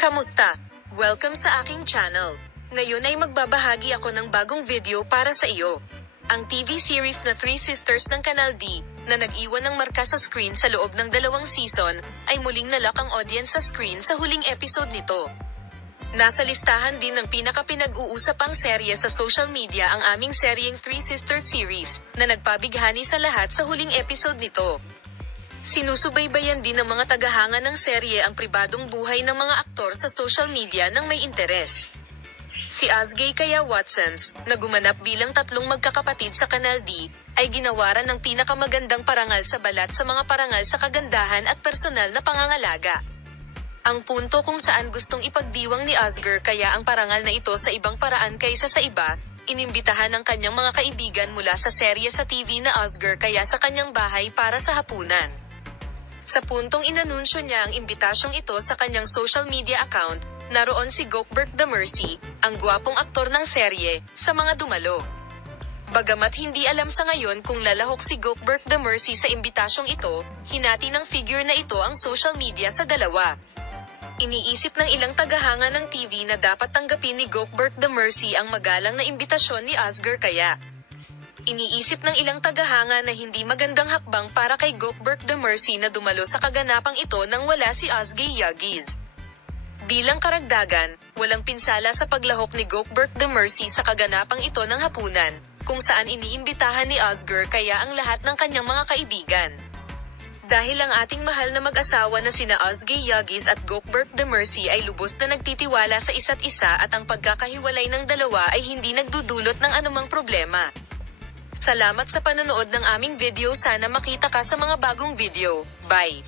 Kamusta? Welcome sa aking channel. Ngayon ay magbabahagi ako ng bagong video para sa iyo. Ang TV series na Three Sisters ng Canal D, na nag-iwan ng marka sa screen sa loob ng 2 season, ay muling nalock ang audience sa screen sa huling episode nito. Nasa listahan din ng pinaka-pinag-uusapang serye sa social media ang aming seryeng Three Sisters series, na nagpabighani sa lahat sa huling episode nito. Sinusubaybayan din ng mga tagahanga ng serye ang pribadong buhay ng mga aktor sa social media ng may interes. Si Asgay Kaya Watsons, na gumanap bilang 3 magkakapatid sa Canal D, ay ginawaran ng pinakamagandang parangal sa balat sa mga parangal sa kagandahan at personal na pangangalaga. Ang punto kung saan gustong ipagdiwang ni Asgay Kaya ang parangal na ito sa ibang paraan kaysa sa iba, inimbitahan ng kanyang mga kaibigan mula sa serye sa TV na Asgay Kaya sa kanyang bahay para sa hapunan. Sa puntong inanunsyo niya ang imbitasyong ito sa kanyang social media account, naroon si Gökberk Demirci, ang gwapong aktor ng serye, sa mga dumalo. Bagamat hindi alam sa ngayon kung lalahok si Gökberk Demirci sa imbitasyong ito, hinati ng figure na ito ang social media sa dalawa. Iniisip ng ilang tagahanga ng TV na dapat tanggapin ni Gökberk Demirci ang magalang na imbitasyon ni Asgay Kaya. Iniisip ng ilang tagahanga na hindi magandang hakbang para kay Gökberk Demirci na dumalo sa kaganapang ito nang wala si Asgay Yagiz. Bilang karagdagan, walang pinsala sa paglahok ni Gökberk Demirci sa kaganapang ito ng hapunan, kung saan iniimbitahan ni Asgay Kaya ang lahat ng kanyang mga kaibigan. Dahil ang ating mahal na mag-asawa na sina Asgay Yagiz at Gökberk Demirci ay lubos na nagtitiwala sa isa't isa at ang pagkakahiwalay ng dalawa ay hindi nagdudulot ng anumang problema. Salamat sa panonood ng aming video, sana makita ka sa mga bagong video. Bye!